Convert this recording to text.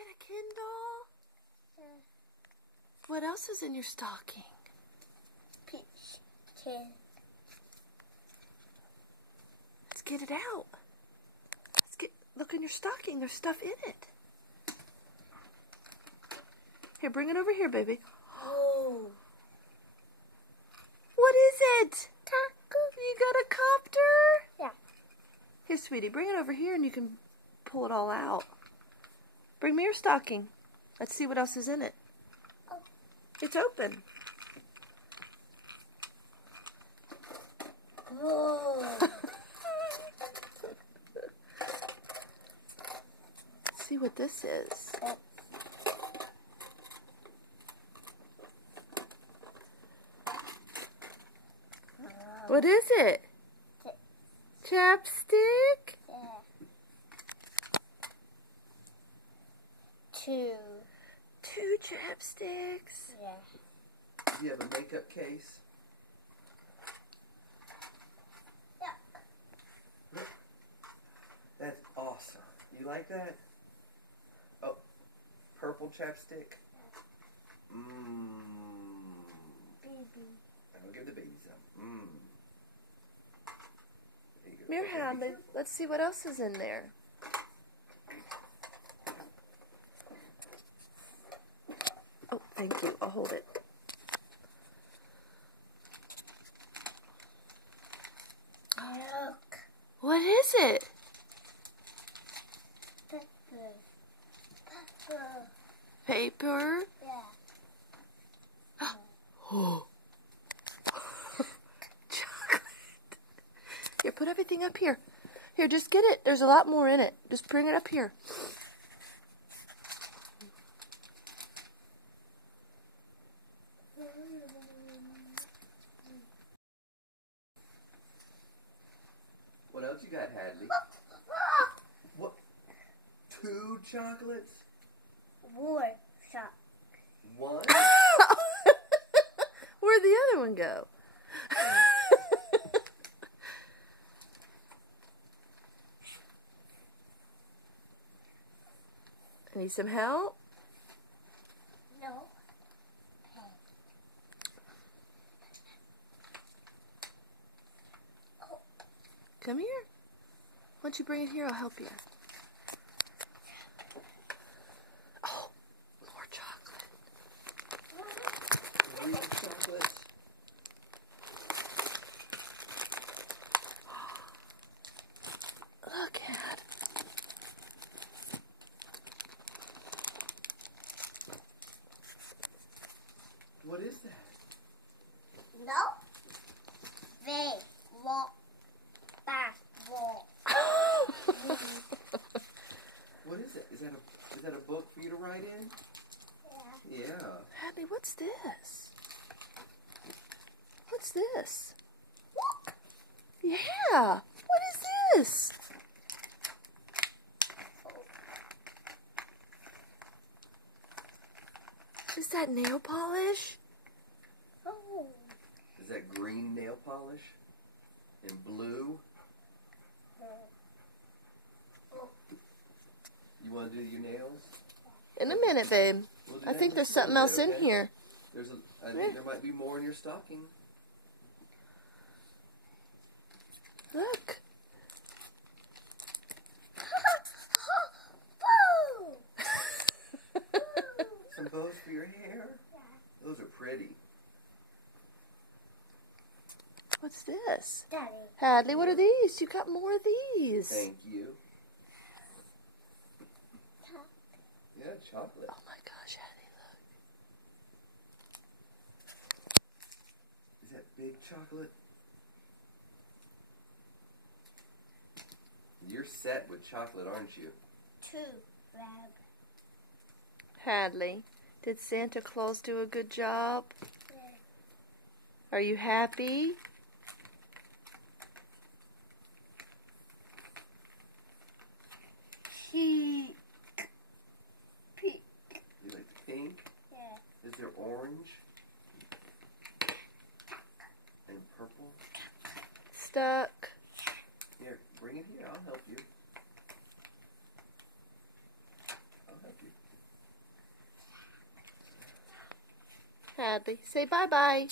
get a Kindle? Yeah. What else is in your stocking? Peach. Kid. Let's get it out. Look in your stocking. There's stuff in it. Here, bring it over here, baby. Oh. What is it? Taco. You got a copter? Yeah. Here, sweetie, bring it over here and you can pull it all out. Bring me your stocking. Let's see what else is in it. Oh. It's open. Whoa. Let's see what this is. What is it? Chapstick? Yeah. 2. 2 chapsticks. Yeah. Do you have a makeup case? Yeah. That's awesome. You like that? Oh, purple chapstick? Mmm. Baby. I'll give the baby some. Mmm. There you go. Mirham, let's see what else is in there. Oh, thank you. I'll hold it. Look. What is it? Pepper. Pepper. Paper? Yeah. Oh. Chocolate. Here, put everything up here. Here, just get it. There's a lot more in it. Just bring it up here. What else you got, Hadley? What? 2 chocolates? War shop. 1? Where'd the other one go? Need some help? No. Come here. Why don't you bring it here? I'll help you. Oh, more chocolate. 3 chocolates? Look at. What is that? No. They walk back walk. What is it? Is that a book for you to write in? Yeah. Yeah. Hadley, what's this? What's this? Yeah. What is this? Is that nail polish? Oh. Is that green nail polish? And blue? You want to do your nails? In a minute, babe. We'll do I that think in there's just a something little else bit, in okay? here. I think there might be more in your stocking. Look. Some bows for your hair? Those are pretty. What's this? Daddy. Hadley, what are these? You got more of these. Thank you. Yeah, chocolate. Oh my gosh, Hadley, look. Is that big chocolate? You're set with chocolate, aren't you? 2 bag. Hadley, did Santa Claus do a good job? Yeah. Are you happy? Pink. Pink. You like the pink? Yeah. Is there orange? And purple? Stuck. Here, bring it here. I'll help you. I'll help you. Hadley. Say bye-bye.